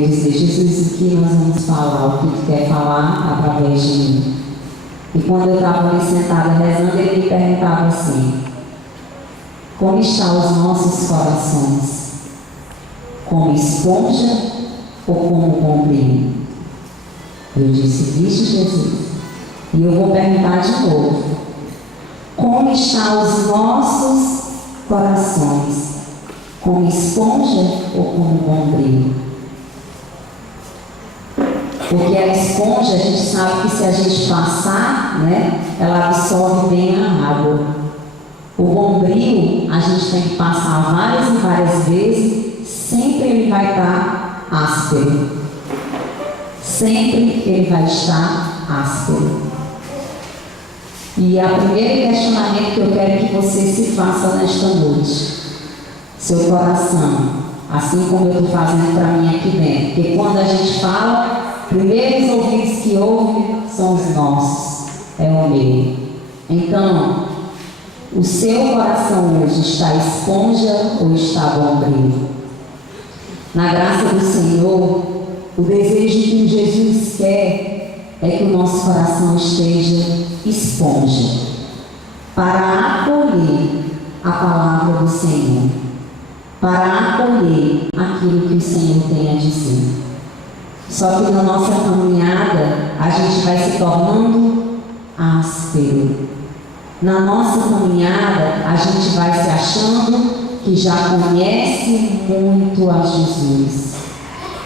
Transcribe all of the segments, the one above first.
eu disse: Jesus, o que nós vamos falar? O que tu quer falar através de mim? E quando eu estava ali sentada rezando, ele me perguntava assim: como estão os nossos corações? Como esponja ou como bombril? Eu disse: vixe, Jesus. E eu vou perguntar de novo: como estão os nossos corações? Como esponja ou como bombril? Porque a esponja, a gente sabe que se a gente passar, né, ela absorve bem a água. O bombril, a gente tem que passar várias e várias vezes, sempre ele vai estar áspero. Sempre ele vai estar áspero. E o primeiro questionamento que eu quero que você se faça nesta noite: seu coração, assim como eu estou fazendo para mim aqui dentro. Porque quando a gente fala, primeiros ouvidos que ouvem são os nossos, é o meu. Então, o seu coração hoje está esponja ou está bombril? Na graça do Senhor, o desejo que Jesus quer é que o nosso coração esteja esponja para acolher a palavra do Senhor, para acolher aquilo que o Senhor tem a dizer. Só que na nossa caminhada, a gente vai se tornando áspero. Na nossa caminhada, a gente vai se achando que já conhece muito a Jesus,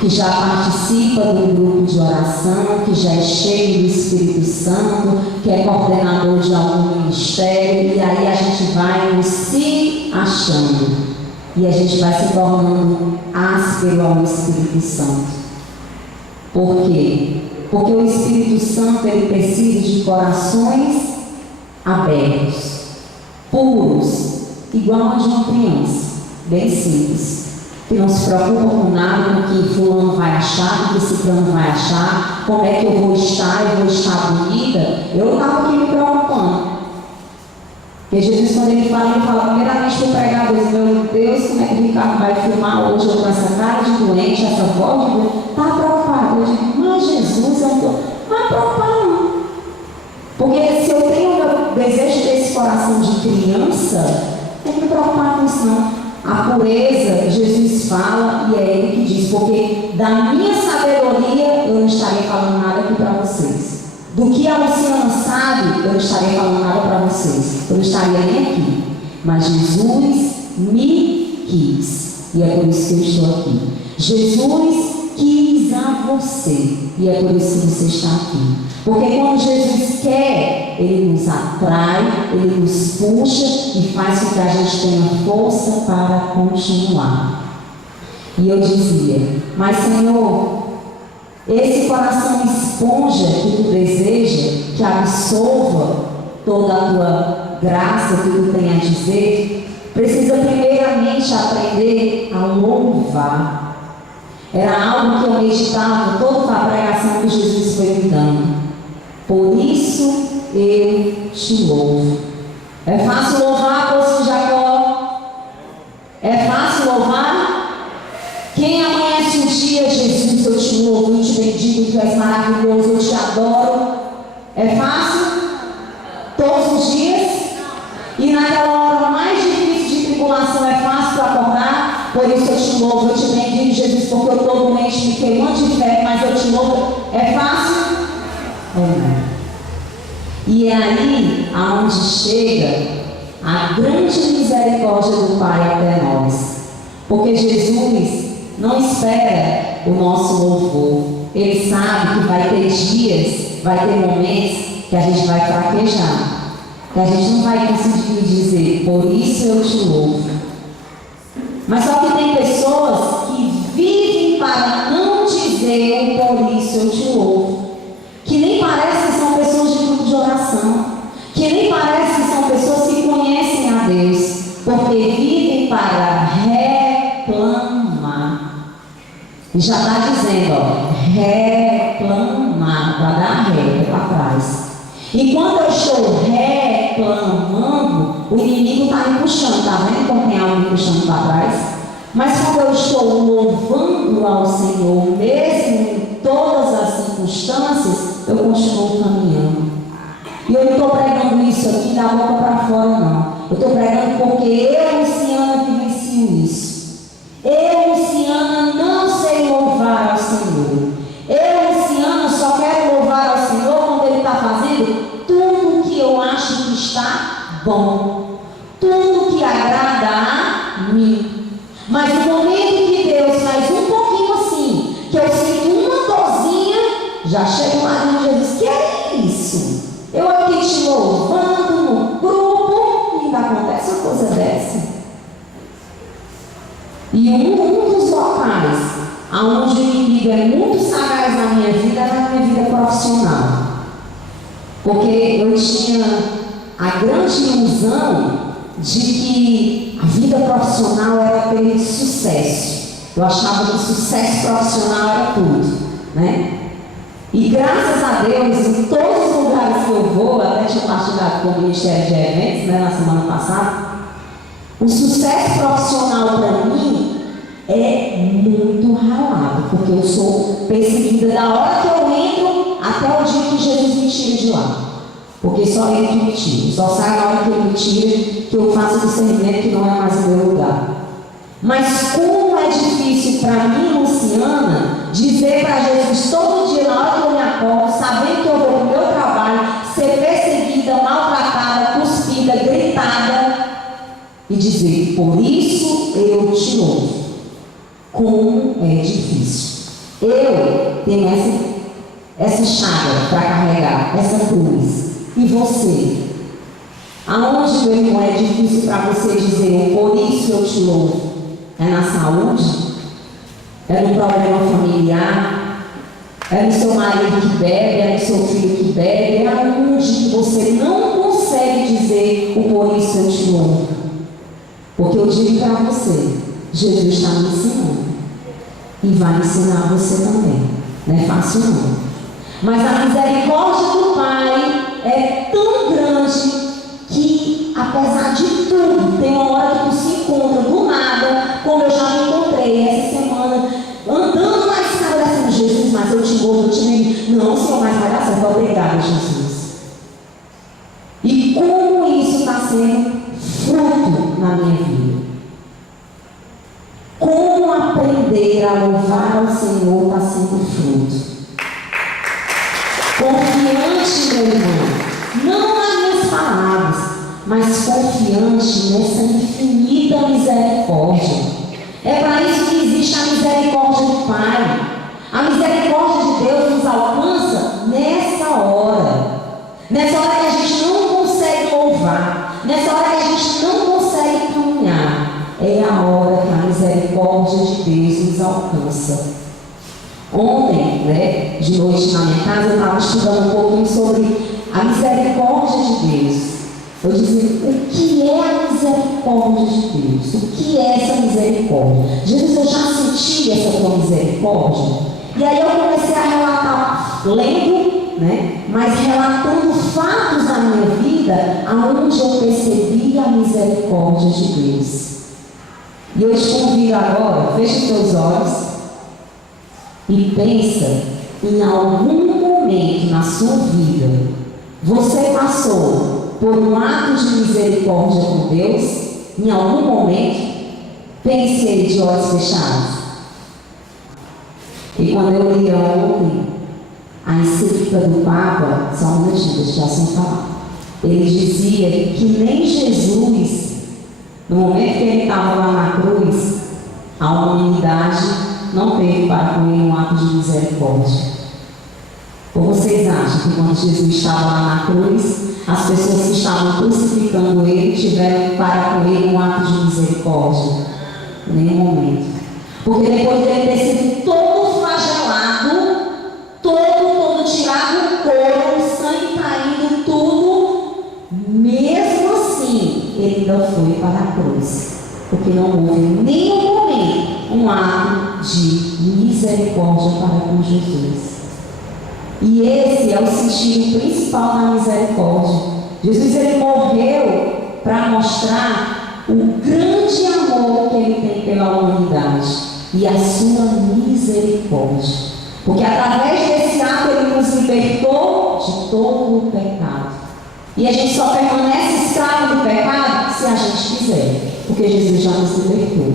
que já participa do grupo de oração, que já é cheio do Espírito Santo, que é coordenador de algum ministério, e aí a gente vai nos se achando. E a gente vai se tornando áspero ao Espírito Santo. Por quê? Porque o Espírito Santo, ele precisa de corações abertos, puros, igual a de uma criança, bem simples, que não se preocupa com nada, com o que fulano vai achar, com o que ciclano vai achar, como é que eu vou estar bonita. Eu estava aqui me preocupando. Porque Jesus, quando ele fala primeiramente para o pregador: meu Deus, como é que o Ricardo vai filmar hoje eu com essa cara de doente, essa voz de doente? Está preocupado. Eu digo: mas Jesus, eu não estou preocupado não. Porque se eu tenho o desejo desse coração de criança, não tem que me preocupar com isso não. A pureza, Jesus fala, e é ele que diz: porque da minha sabedoria eu não estarei falando nada aqui para vocês. Do que a Luciana sabe, eu não estarei falando nada para vocês. Eu não estaria nem aqui. Mas Jesus me quis. E é por isso que eu estou aqui. Jesus quis a você. E é por isso que você está aqui. Porque quando Jesus quer, ele nos atrai, ele nos puxa e faz com que a gente tenha força para continuar. E eu dizia: mas Senhor, esse coração esponja que tu deseja, que absorva toda a tua graça que tu tem a dizer, precisa primeiramente aprender a louvar. Era algo que eu meditava toda a pregação que Jesus foi me dando. Por isso eu te louvo. É fácil louvar, poço de Jacó? É fácil louvar? Quem amanhece um dia: Jesus, eu te louvo, eu te bendigo, tu és maravilhoso, eu te adoro. É fácil? Todos os dias? E naquela hora mais difícil de tribulação, é fácil para acordar? Por isso eu te louvo, eu te bendigo, Jesus, porque eu estou doente, me queimando de fé, mas eu te louvo. É fácil? Não. E é aí aonde chega a grande misericórdia do Pai até nós. Porque Jesus não espera o nosso louvor. Ele sabe que vai ter dias, vai ter momentos que a gente vai fraquejar, que a gente não vai conseguir dizer: por isso eu te louvo. Mas só que tem pessoas que vivem para não dizer o por isso eu te louvo, que nem parece que são pessoas de grupo de oração, que nem parece que são pessoas que conhecem a Deus, porque vivem para reclamar. E já está dizendo, ó, reclamar, para dar ré para trás. E quando eu estou reclamando, o inimigo está me puxando, tá vendo como tem algo me puxando para trás? Mas quando eu estou louvando ao Senhor, mesmo em todas as circunstâncias, eu continuo caminhando. E eu não estou pregando isso aqui da boca para fora, não. Eu estou pregando porque eu, Luciana, vivencio isso. Eu, Luciana, não sei louvar ao Senhor. Eu, Luciana, só quero louvar ao Senhor quando Ele está fazendo tudo que eu acho que está bom. Tudo que agrada a mim. Mas no momento que Deus faz um pouquinho assim, que eu sinto uma dorzinha, já chega lá de Jesus, que é isso? Eu aqui te louvando no grupo e ainda acontece uma coisa dessa. E um dos locais onde o inimigo é muito sagaz na minha vida é na minha vida profissional. Porque eu tinha a grande ilusão de que a vida profissional era ter sucesso. Eu achava que sucesso profissional era tudo, né? E graças a Deus, em todos os lugares que eu vou, até tinha partilhado com o Ministério de Eventos, né, na semana passada, o sucesso profissional para mim é muito ralado, porque eu sou perseguida da hora que eu entro até o dia que Jesus me tira de lá. Porque só Ele que me tira, só sai na hora que Ele me tira, que eu faço o discernimento que não é mais o meu lugar. Mas como é difícil para mim, Luciana, dizer para Jesus todo dia, na hora que eu me acordo, sabendo que eu vou para o meu trabalho, ser perseguida, maltratada, cuspida, gritada, e dizer, por isso eu te louvo. Como é difícil. Eu tenho essa chaga para carregar, essa cruz. E você? Aonde, meu irmão, é difícil para você dizer, por isso eu te louvo? É na saúde? É no problema familiar? É no seu marido que bebe? É no seu filho que bebe? É aonde que você não consegue dizer o por isso eu te louvo? Porque eu digo para você, Jesus está me ensinando. E vai ensinar você também. Não é fácil não. Mas a misericórdia do Pai é tão grande que, apesar de tudo, tem uma hora que tu se encontra do nada, como eu já me encontrei essa semana, andando na escada assim, Jesus, mas eu te louvo, eu te lembro. Não, Senhor, mas vai dar certo. Obrigada, Jesus. E como isso está sendo fruto na minha vida. Como aprender a louvar ao Senhor está sendo fruto. Confiante, meu irmão, não nas minhas palavras, mas confiante nessa infinita misericórdia. É para isso que existe a misericórdia do Pai. A misericórdia de Deus nos alcança nessa hora. Nessa hora que a gente não consegue louvar, nessa hora que a gente não consegue caminhar, é a hora que a misericórdia de Deus nos alcança. Ontem, né, de noite na minha casa, eu estava estudando um pouquinho sobre a misericórdia de Deus. Eu dizia, o que é a misericórdia de Deus? O que é essa misericórdia? Jesus, eu já senti essa tua misericórdia. E aí eu comecei a relatar, lendo, né, mas relatando fatos da minha vida, aonde eu percebi a misericórdia de Deus. E eu te convido agora, feche os teus olhos e pensa em algum momento na sua vida, você passou por um ato de misericórdia com Deus, em algum momento, pense aí de olhos fechados. E quando eu li ontem a encíclica do Papa, só um minutinho, deixa eu só falar. Ele dizia que nem Jesus, no momento que ele estava lá na cruz, a humanidade não teve para com ele um ato de misericórdia. Ou vocês acham que quando Jesus estava lá na cruz, as pessoas que estavam crucificando ele tiveram para com ele um ato de misericórdia? Em nenhum momento. Porque depois de ele ter sido todo flagelado, todo tirado o couro, o sangue caindo, tudo, mesmo assim, ele ainda foi para a cruz. Porque não houve em nenhum momento um ato de misericórdia para com Jesus. E esse é o sentido principal da misericórdia. Jesus, ele morreu para mostrar o grande amor que ele tem pela humanidade e a sua misericórdia. Porque através desse ato ele nos libertou de todo o pecado. E a gente só permanece escravo do pecado se a gente quiser, porque Jesus já nos libertou,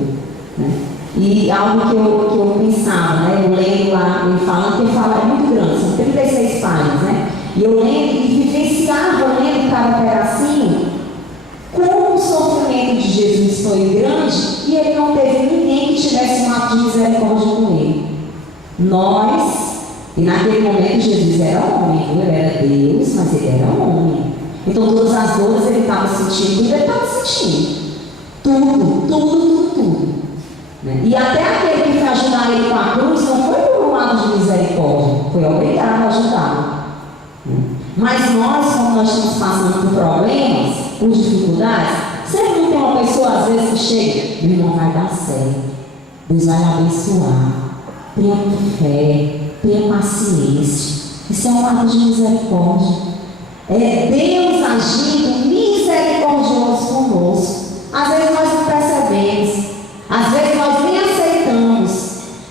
né? E algo que eu pensava, né? Eu lendo lá, ele falando, que ele fala é muito grande, são 36 páginas, né? E eu lendo e vivenciava, lendo cada pedacinho, como o sofrimento de Jesus foi grande e ele não teve ninguém que tivesse um ato de misericórdia com ele. Nós, e naquele momento Jesus era homem, viu? Ele era Deus, mas ele era homem. Então todas as dores ele estava sentindo, ele estava sentindo. Tudo. Né? E até aquele que foi ajudar ele com a cruz não foi por um lado de misericórdia, foi obrigado a ajudá-lo. Né? Mas nós, como nós estamos passando por problemas, por dificuldades, sempre não tem uma pessoa às vezes que chega, meu irmão, vai dar certo, Deus vai abençoar, tenha fé, tenha paciência. Isso é um ato de misericórdia. É Deus agindo misericordioso conosco. Às vezes nós não percebemos, às vezes nós nem aceitamos.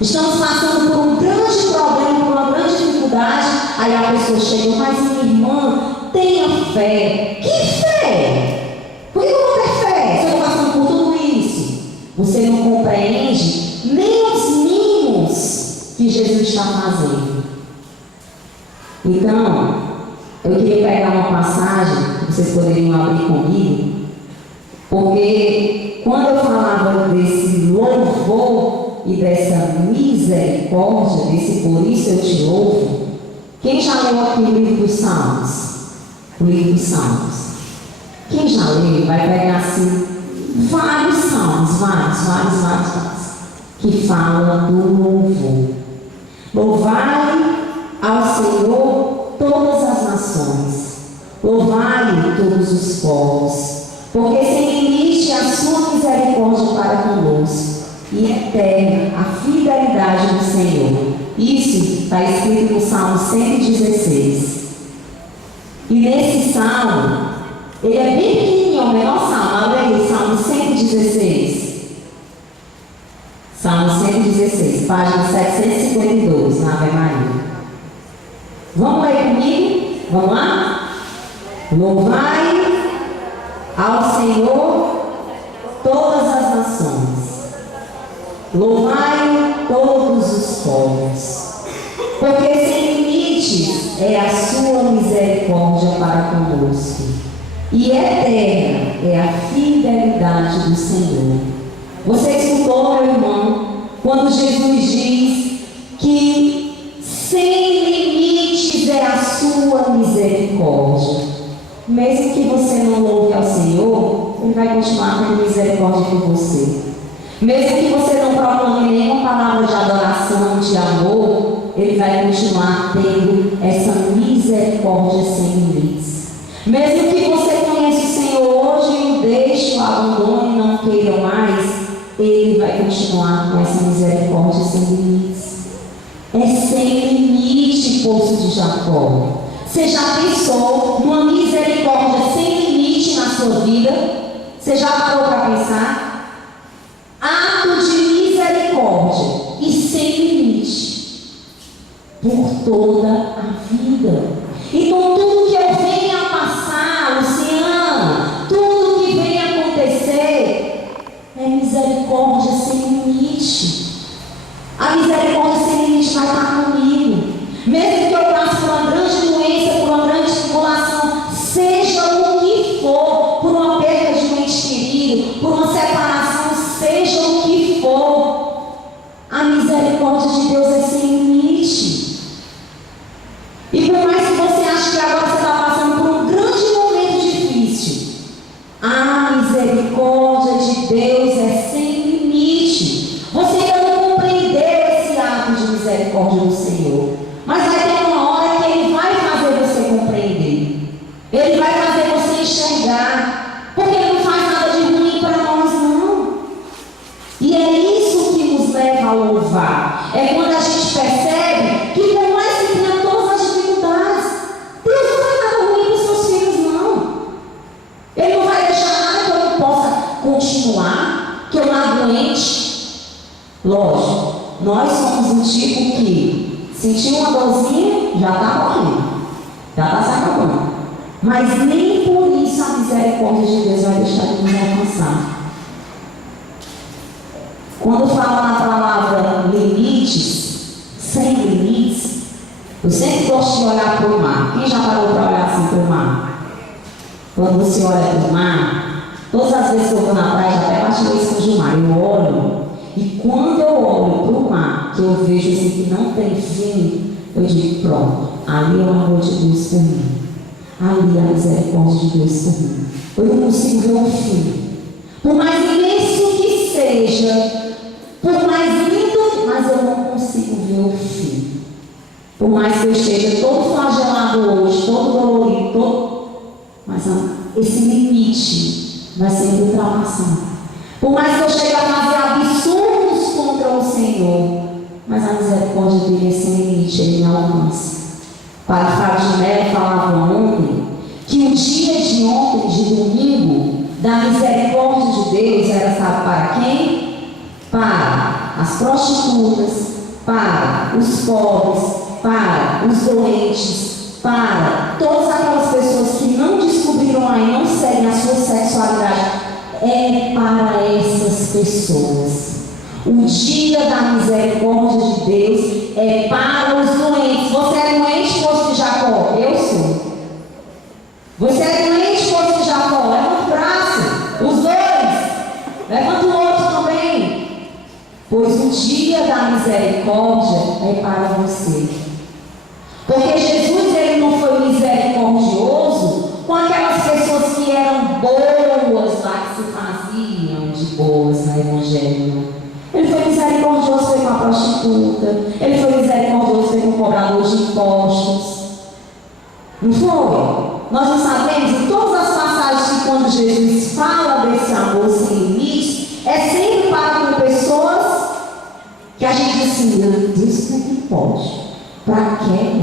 Estamos passando por um grande problema, por uma grande dificuldade. Aí a pessoa chega, mas minha irmã, tenha fé. Que fé? Por que eu não tenho fé? Se eu estou passando por tudo isso, você não compreende nem os mínimos que Jesus está fazendo. Então, eu queria pegar uma passagem que vocês poderiam abrir comigo, porque quando eu falava desse louvor e dessa misericórdia, desse por isso eu te louvo, quem já leu aqui o livro dos Salmos? O livro dos Salmos. Quem já leu vai pegar assim vários salmos, vários, que falam do louvor. Louvai ao Senhor todas as nações, louvai todos os povos, porque sem limite a sua misericórdia para conosco, e eterna a fidelidade do Senhor. Isso está escrito no Salmo 116. E nesse salmo, ele é bem pequenininho, o menor salmo. Olha aí, Salmo 116. Salmo 116, página 752, na Ave Maria. Vamos ler comigo? Vamos lá? Louvai ao Senhor todas as nações, louvai todos os povos, porque sem limite é a sua misericórdia para conosco, e eterna é a fidelidade do Senhor. Você escutou, meu irmão, quando Jesus diz que sem limites é a sua misericórdia. Mesmo que você não louve ao Senhor, Ele vai continuar tendo misericórdia por você. Mesmo que você não proclame nenhuma palavra de adoração, de amor, Ele vai continuar tendo essa misericórdia sem limites. Mesmo que você conheça o Senhor hoje e o deixe, o abandone e não queira mais, Ele vai continuar com essa misericórdia sem limites. É sem limite, poço de Jacó. Você já pensou numa misericórdia sem limite na sua vida? Você já parou para pensar? Ato de misericórdia e sem limite por toda a vida. Então tudo que eu venha a passar, Luciana, tudo que venha a acontecer é misericórdia sem limite. A misericórdia sem limite vai estar comigo. Mesmo que eu passe por uma grande doença, por uma grande tribulação, seja o que for, por uma perda de um ente querido, por uma separação, seja o que for, a misericórdia de Deus é sem limite. E por mais que você ache que agora você está passando por um grande momento difícil, a misericórdia de Deus é sem limite. Você ainda não compreendeu esse ato de misericórdia do Senhor, mas vai ter uma hora que Ele vai fazer você compreender. Ele vai fazer você enxergar, porque Ele não faz nada de ruim para nós, não. E é isso que nos leva a louvar. É quando a gente percebe que, por mais que tenha todas as dificuldades, Deus não faz nada ruim para os seus filhos, não. Ele não vai deixar nada que eu não possa continuar, que eu não aguente. Lógico, nós somos um tipo que sentiu uma dorzinha, já está morrendo, já está se acabando. Mas nem por isso a misericórdia de Deus vai deixar de nos alcançar. Quando fala na palavra limites, sem limites, eu sempre gosto de olhar para o mar. Quem já parou para olhar assim para o mar? Quando você olha para o mar, todas as vezes que eu vou na praia, já até bati o escudo do mar, eu olho, e quando eu olho para o mar, que eu vejo assim que não tem fim, eu digo, pronto, ali é o amor de Deus por mim. Ali é a misericórdia de Deus por mim. Eu não consigo ver o fim. Por mais imenso que seja, por mais lindo, mas eu não consigo ver o fim. Por mais que eu esteja todo flagelado hoje, todo dolorido, mas esse limite vai ser ultrapassado. Por mais que eu chegue a fazer absurdos contra o Senhor, mas a misericórdia dele é sem limite, ele me alcança. Padre Fábio de Mello falava ontem que o dia de ontem, de domingo, da misericórdia de Deus era, sabe para quem? Para as prostitutas, para os pobres, para os doentes, para todas aquelas pessoas que não descobriram ainda, não seguem a sua sexualidade. É para essas pessoas. O dia da misericórdia de Deus é para os doentes. Você é doente, poço de Jacó? Eu sou. Você é doente, poço de Jacó? Levanta o braço. Os dois. Levanta o outro também. Pois o dia da misericórdia é para você. Porque Jesus, ele não foi misericordioso com aquelas pessoas que eram boas lá, que se faziam de boas no Evangelho. Ele foi misericordioso com a prostituta. Ele foi misericordioso com o cobrador de impostos. Não foi? Nós não sabemos, em todas as passagens que quando Jesus fala desse amor sem limite, é sempre para com pessoas que a gente diz assim, meu Deus, como é que pode? Para quê?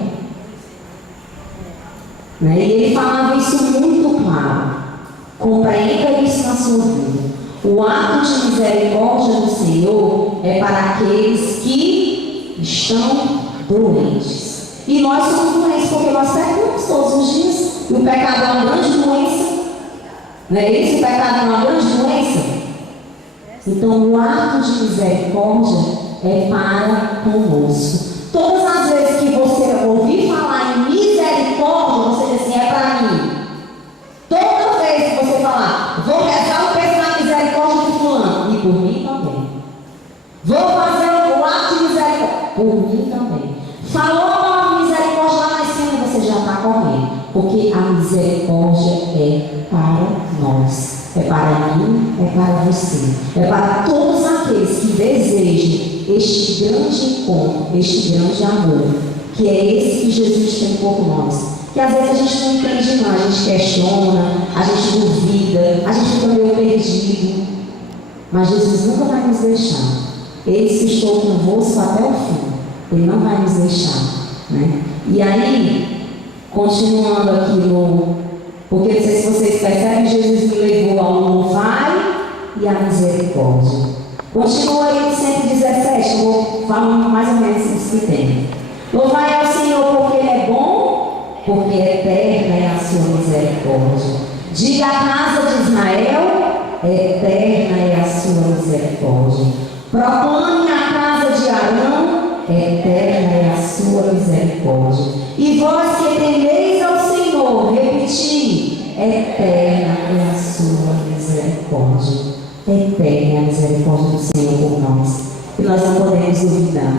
Né? E ele falava isso muito claro. Compreenda isso na sua vida. O ato de misericórdia do Senhor é para aqueles que estão doentes. E nós somos doentes porque nós pecamos todos os dias. E o pecado é uma grande doença. Não é isso? O pecado é uma grande doença. Então o ato de misericórdia é para conosco. Todas as vezes que você ouvir falar em misericórdia, você diz assim, é para mim. Toda vez que você falar, vou rezar o texto da misericórdia do fulano, e por mim também. Vou fazer o ato de misericórdia, por mim também. Falou a palavra misericórdia lá na cima, você já está correndo. Porque a misericórdia é para nós. É para mim, é para você. É para todos aqueles que desejam este grande encontro, este grande amor, que é esse que Jesus tem por nós. Que às vezes a gente não entende não, a gente questiona, a gente duvida, a gente fica meio perdido. Mas Jesus nunca vai nos deixar. Eis que estou convosco até o fim. Ele não vai nos deixar. Né? E aí, continuando aqui no... Porque não sei se vocês percebem, Jesus me levou ao louvai e à misericórdia. Continua aí no 117, eu vou falar mais ou menos isso que tem. Louvai ao Senhor porque Ele é bom, porque eterna é a sua misericórdia. Diga à casa de Israel, eterna é a sua misericórdia. Proclame à casa de Arão, eterna é a sua misericórdia. E vós que temeis ao Senhor, repeti, eterna é a sua misericórdia. Eterna é a misericórdia do Senhor por nós. E nós não podemos duvidar.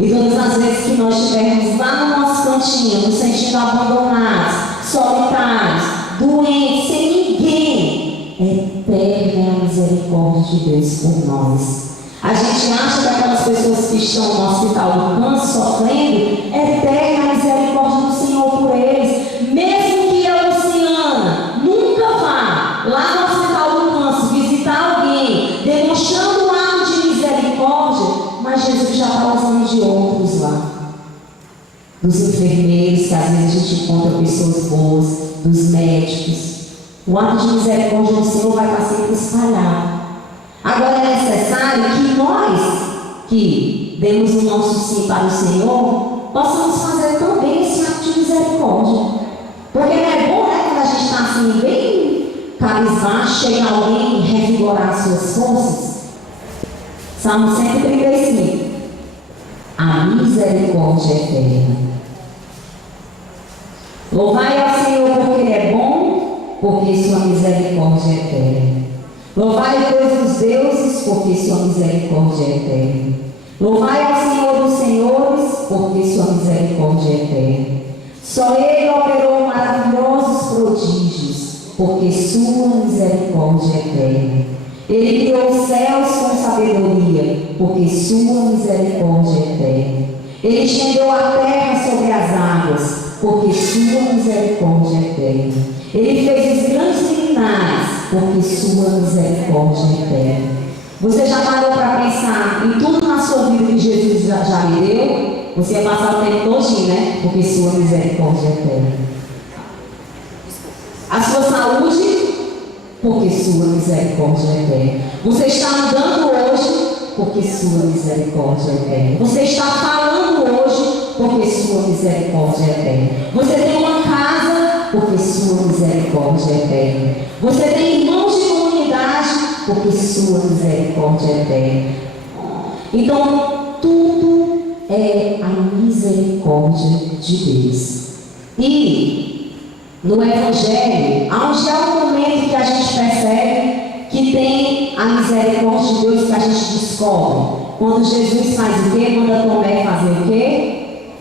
E todas as vezes que nós estivermos lá no nosso cantinho, nos sentindo abandonados, solitários, doentes, sem ninguém, eterna é a misericórdia de Deus por nós. A gente acha que aquelas pessoas que estão no hospital do câncer sofrendo, eterna a misericórdia do Senhor por eles. Mesmo que a Luciana nunca vá lá no hospital do câncer visitar alguém, demonstrando um ato de misericórdia, mas Jesus já está usando de outros lá. Dos enfermeiros, que às vezes a gente encontra pessoas boas, dos médicos. O ato de misericórdia do Senhor vai estar sempre espalhado. Agora é necessário que nós que demos o nosso sim para o Senhor, possamos fazer também esse ato de misericórdia. Porque não é bom, né, quando a gente está assim, bem cabisbaixo, chega alguém e revigorar as suas forças. Salmo 135. A misericórdia eterna. Louvai ao Senhor porque Ele é bom, porque sua misericórdia é eterna. Louvai o Deus dos deuses, porque sua misericórdia é eterna. Louvai ao Senhor dos senhores, porque sua misericórdia é eterna. Só Ele operou maravilhosos prodígios, porque sua misericórdia é eterna. Ele criou os céus com sabedoria, porque sua misericórdia é eterna. Ele estendeu a terra sobre as águas, porque sua misericórdia é eterna. Ele fez os grandes luminares, porque sua misericórdia é eterna. Você já parou para pensar em tudo na sua vida que Jesus já lhe deu? Você ia passar o tempo todinho, né? Porque sua misericórdia é eterna. A sua saúde, porque sua misericórdia é eterna. Você está andando hoje, porque sua misericórdia é eterna. Você está falando hoje, porque sua misericórdia é eterna. Você tem uma casa, porque sua misericórdia é eterna. Você tem irmãos de comunidade, porque sua misericórdia é eterna. Então, tudo é a misericórdia de Deus. E no Evangelho, onde é o momento que a gente percebe que tem a misericórdia de Deus, que a gente descobre. Quando Jesus faz o quê? Manda Tomé fazer o quê?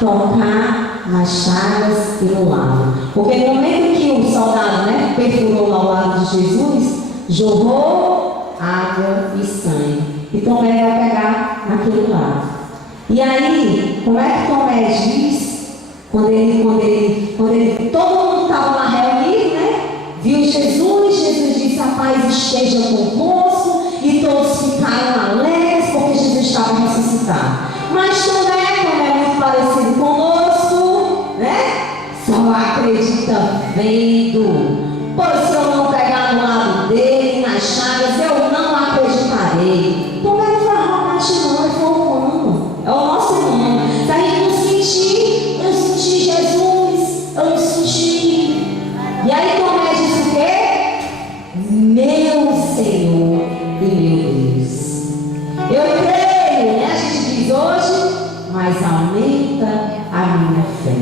Tocar nas chagas e no lado. Porque no momento que o soldado, né, perfurou ao lado de Jesus, jorrou água e sangue. E Tomé vai pegar naquele lado. E aí, como é que Tomé diz? Quando todo mundo estava lá reunido, né? Viu Jesus disse: a paz esteja convosco, e todos ficaram alegres porque Jesus estava ressuscitado. Mas Tomé, como é muito parecido conosco, né? Só acredita vendo. Pois se eu não pegar no lado dele, nas chagas, eu não acreditarei. Tomé não foi arrogante, não, ele foi humano. É o nosso irmão. Se a gente não sentir, eu senti Jesus, eu não senti. E aí Tomé disse o quê? Meu Senhor e meu Deus. Eu creio, né? A gente diz hoje, mas aumenta a minha fé.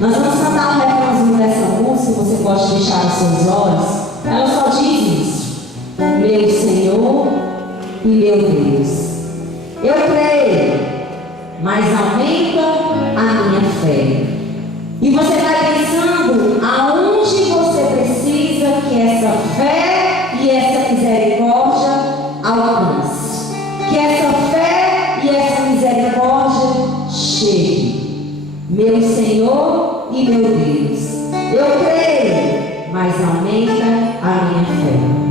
Nós vamos cantar um refrãozinho dessa música, você pode fechar os seus olhos. Ela só diz isso: meu Senhor e meu Deus. Eu creio, mas aumenta a minha fé. E você vai pensando aonde você precisa que essa fé e essa misericórdia alcance. Que essa fé e essa misericórdia chegue. Meu Senhor e meu Deus. Eu creio, mas aumenta a minha fé.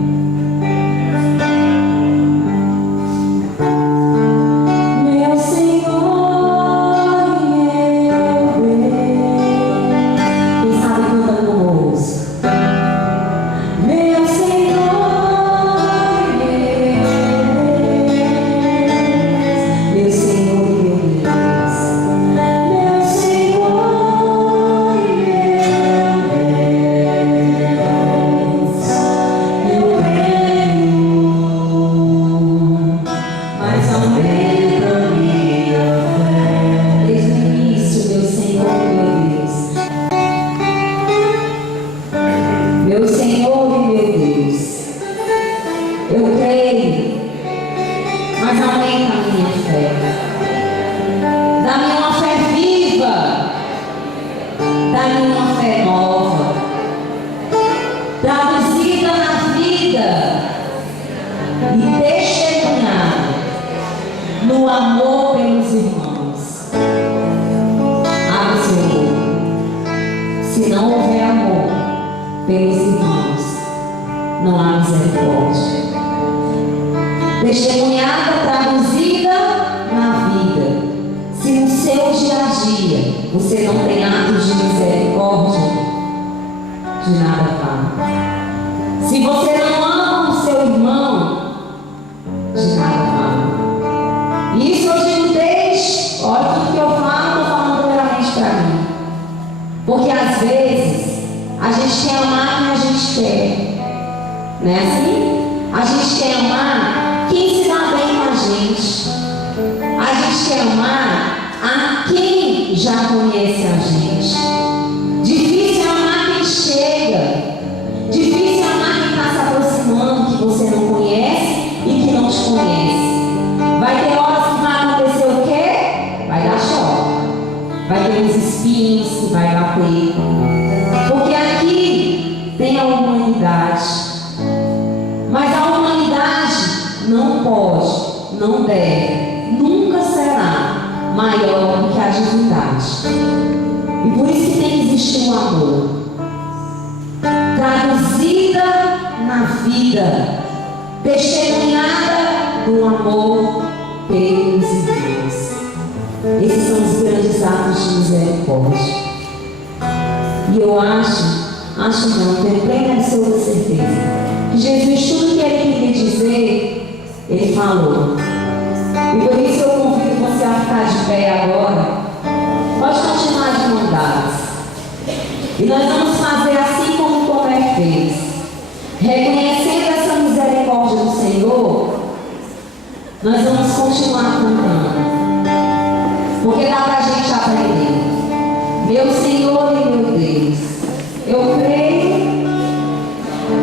Testemunhada, traduzida na vida. Se no seu dia a dia você não tem atos de misericórdia, de nada vale. Se você não ama o seu irmão, de nada vale. Não é assim? A gente quer amar quem se dá bem com a gente. A gente quer amar a quem já conhece a gente. Difícil é amar quem chega. Difícil é amar quem está se aproximando, que você não conhece e que não te conhece. Vai ter horas que vai acontecer o quê? Vai dar choque. Vai ter uns espinhos que vai bater. Porque aqui tem a humanidade. Mas a humanidade não pode, não deve, nunca será maior do que a divindade. E por isso que tem que existir um amor. Traduzida na vida, testemunhada do amor pelos irmãos. Esses são os grandes atos de misericórdia. E eu acho não, tenho plena absoluta certeza, que Jesus, tudo que ele queria dizer, ele falou. E por isso eu convido você a ficar de pé agora. Pode continuar de mão dadas. E nós vamos fazer assim como Tomé fez, reconhecendo essa misericórdia do Senhor. Nós vamos continuar cantando, porque dá para a gente aprender. Meu Senhor e meu Deus, eu creio,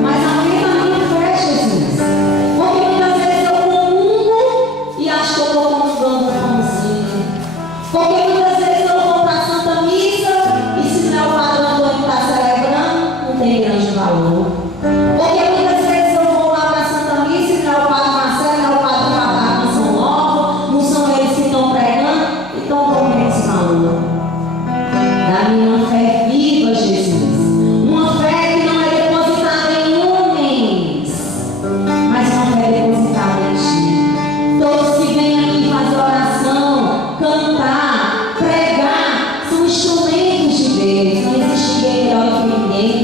mas aumenta a minha fé, Jesus. Porque muitas vezes eu comungo e acho que eu estou comungando como assim. Porque muitas vezes eu vou para a Santa Missa e se não é o Padre Antônio está celebrando, não tem grande valor. Porque muitas vezes eu vou lá para a Santa Missa e não é o Padre Marcelo, não é o Padre Fábio da Canção Nova, não são eles que estão pregando, então dou menos valor. Da minha fé viva, Jesus. Uma fé que não é depositada em homens, mas uma fé depositada em Ti. Todos que vêm aqui fazer oração, cantar, pregar, são instrumentos de Deus. Não existe ninguém melhor do que ninguém.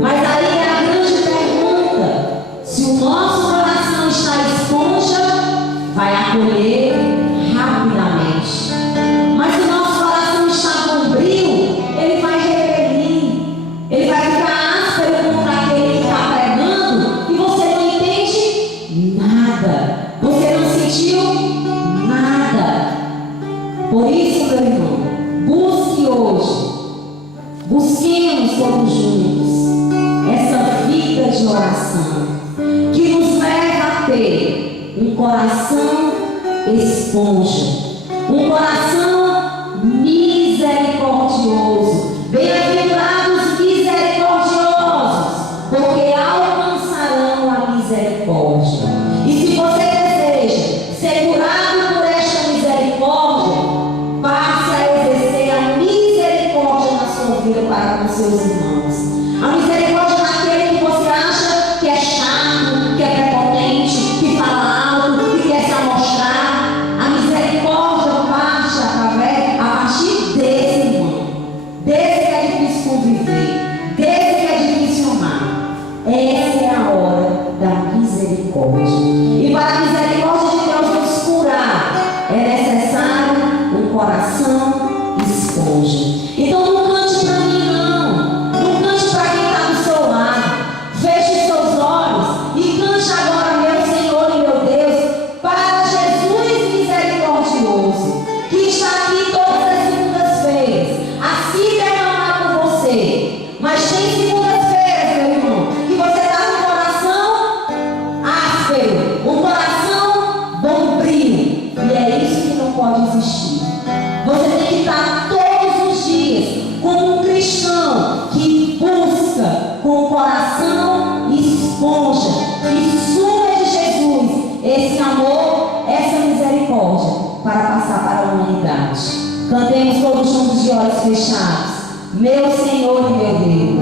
Mas aí é a grande pergunta: se o nosso coração está esponja, vai acolher rapidamente. Mas se o nosso coração está bombril, ele vai repelir. Ele vai ficar áspero contra aquele que está pregando e você não entende nada. Você não sentiu nada. Por isso, meu irmão, busque hoje, busquemos todos juntos essa vida de oração que nos leva a ter um coração esponja, um coração misericordioso. Bem-aventurados misericordiosos, porque alcançarão a misericórdia. E se você deseja ser curado por esta misericórdia, passe a exercer a misericórdia na sua vida para com seus irmãos. A misericórdia daquele que você acha que é chato, que é prepotente, que fala alto, que quer se amostrar. A misericórdia parte a partir desse irmão, desse que é difícil conviver, desse que é difícil amar. Essa é a hora da misericórdia. E para a misericórdia de Deus nos curar, é necessário um coração esponja. Então não cante para mim, não. Não cante para quem está do seu lado. Feche seus olhos e cante agora, meu Senhor e meu Deus, para Jesus misericordioso, que está aqui todas as segundas-feiras, a se derramar por você. Mas tem segundas-feiras, meu irmão, que você está com o coração áspero, um coração bombril. E é isso que não pode existir. Você tem que estar todos os dias como um cristão que busca com o coração esponja, que suga de Jesus esse amor, essa misericórdia, para passar para a humanidade. Cantemos todos juntos de olhos fechados. Meu Senhor e meu Deus.